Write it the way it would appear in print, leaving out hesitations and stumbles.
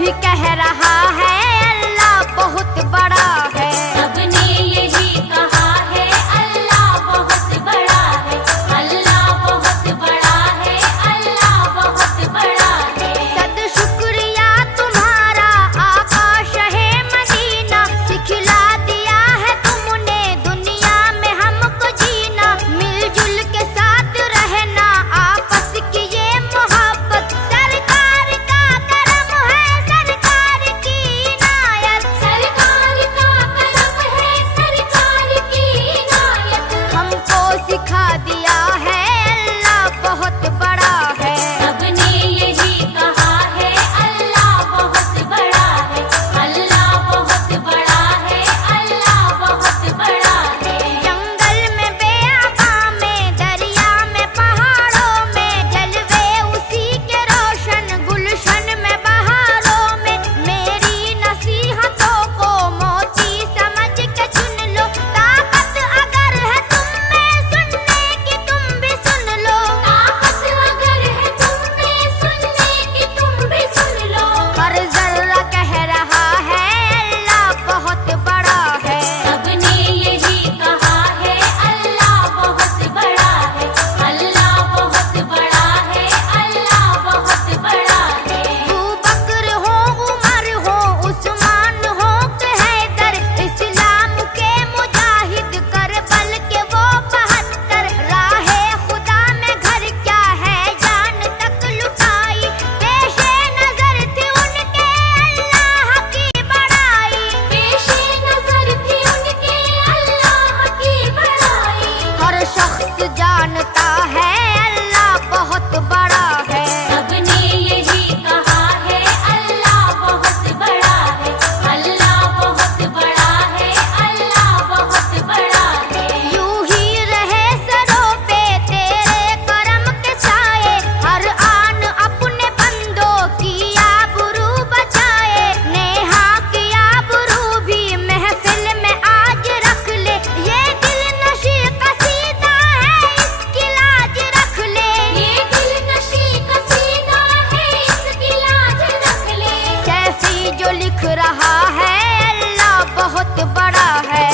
भी कह रहा है अल्लाह बहुत बड़ा है। सबने यही कहा है अल्लाह बहुत बड़ा है, अल्लाह बहुत बड़ा है, अल्लाह बहुत बड़ा है। सद शुक्रिया तुम्हारा आका शहे मदीना, सिखला दिया है तुमने दुनिया में हमको जीना। मिलजुल के साथ रहना आपस की ये मोहब्बत, सरकार का करम है सरकार की इनायत। सरकार का करम है सरकार की इनायत। हमको सिखा दिया है अल्लाह बहुत बड़ा है। सबने यही कहा है अल्लाह बहुत बड़ा है, अल्लाह बहुत बड़ा है, अल्लाह बहुत बड़ा है। जंगल में बेआबा में, दरिया में, पहाड़ों में, जलवे उसी के रोशन गुलशन में, बहारों में। मेरी नसीहतों को मोती समझ के चुन लो, ताकत अगर है तुम में सुनने की तुम भी सुन लो। ताकत अगर है तुम में सुनने की तुम भी सुन लो। हर जर्रा कह रहा है अल्लाह बहुत बड़ा है। सबने यही कहा है अल्लाह बहुत बड़ा है, अल्लाह बहुत बड़ा है, अल्लाह बहुत बड़ा है। अबू बकर हो, उमर हो, उस्मान हो के हैदर, इस्लाम के मुजाहिद करबल के वो 72। राहे खुदा में घर क्या है जान तक लुटाई, पेशे नजर थी उनके अल्लाह की बड़ाई। पेशे नजर थी उनके अल्लाह की बड़ाई। हर शख्स जानता है अल्लाह बहुत बड़ा है। सबने यही कहा है अल्लाह बहुत बड़ा है, अल्लाह बहुत बड़ा है, अल्लाह बहुत बड़ा है। यूं ही रहे सरों पे तेरे करम के साए, हर आन अपने बंदों की आबरू बचाए। नेहा की आबरू भी महफिल में आज रख ले, ये दिल नशी कसीदा है इसकी लाज रख ले। ये दिल नशी कसीदा है इसकी लाज रख ले। सैफी जो लिख रहा है अल्लाह बहुत बड़ा है।